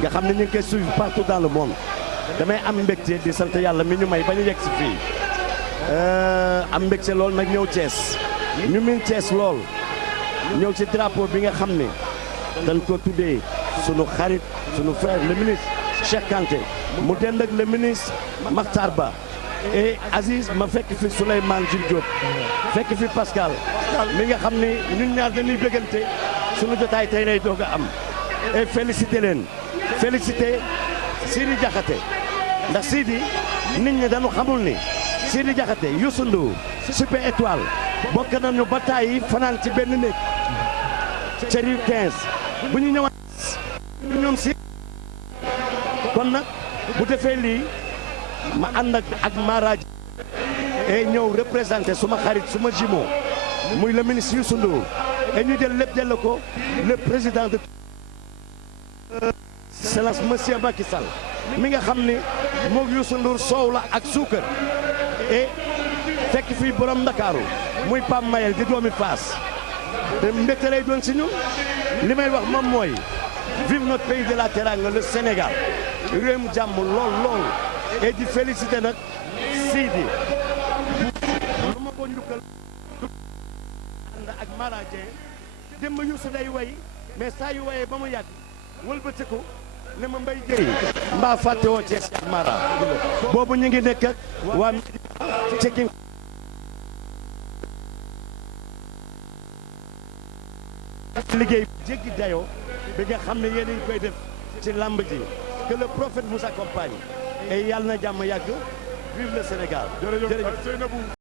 nga xam ne ñu ngi koy suivre partout dans le monde damay am mbégte di sant yàlla mi ñu may ba ñu yegg si fii am mbégte lool nag ñëw Thiès ñu min Thiès lool ñëw ci drapeau bi nga xam ne dañ ko tuddee sunu xarit sunu frère le ministre Cheikh Kanté mu dend ak le ministre Makhtar Ba et Aziz ma fekk fi Souleymane Jules Diop fekk fi Pascal mi nga xam ne ñun ñaar dañuy bëggante sunu jotaay tey lay doog a am et félicité leen félicité Sidi Diakhaté ndax Sidi nit ñi dañu xamul ni Sidi Diakhaté Youssou Ndour Super Étoile bokk nañu ba tàyyi fanaan ci benn néeg ca rue 15 bu ñu ñëwaat ñoom si kon nag bu defee lii ma ànd ak Mara et ñëw représenté suma xarit suma jumeau muy le ministre Youssou Ndour et ñu jël lépp jël ko le président de excellence monsieur Macky Sall mi nga xam ni moog Youssou Ndour soow la ak suukar et fekk fii borom Ndakaaru muy Pam Mayel di doomi Faas te mbégte lay doon si ñun li may wax moom mooy vive notre pays de la Teranga le Sénégal réew mu jàmm lool et di féliciter nag Sidi lu ma ko njukkal ànd ak Mara Dieng démb Youssou day way mais saa yu wayee ba mu yàgg wëlbatiku ne ma Mbaye Gueye mbaa fàtte woo Thiès ak Mara boobu ñu ngi nekk ak waa cekin liggéey jéggi dayoo bi nga xam ne yéen a ngi koy def ci lamb ji que le prophète vous accompagne et yàlla na jàmm yàgg vive le Sénégal jërëjëf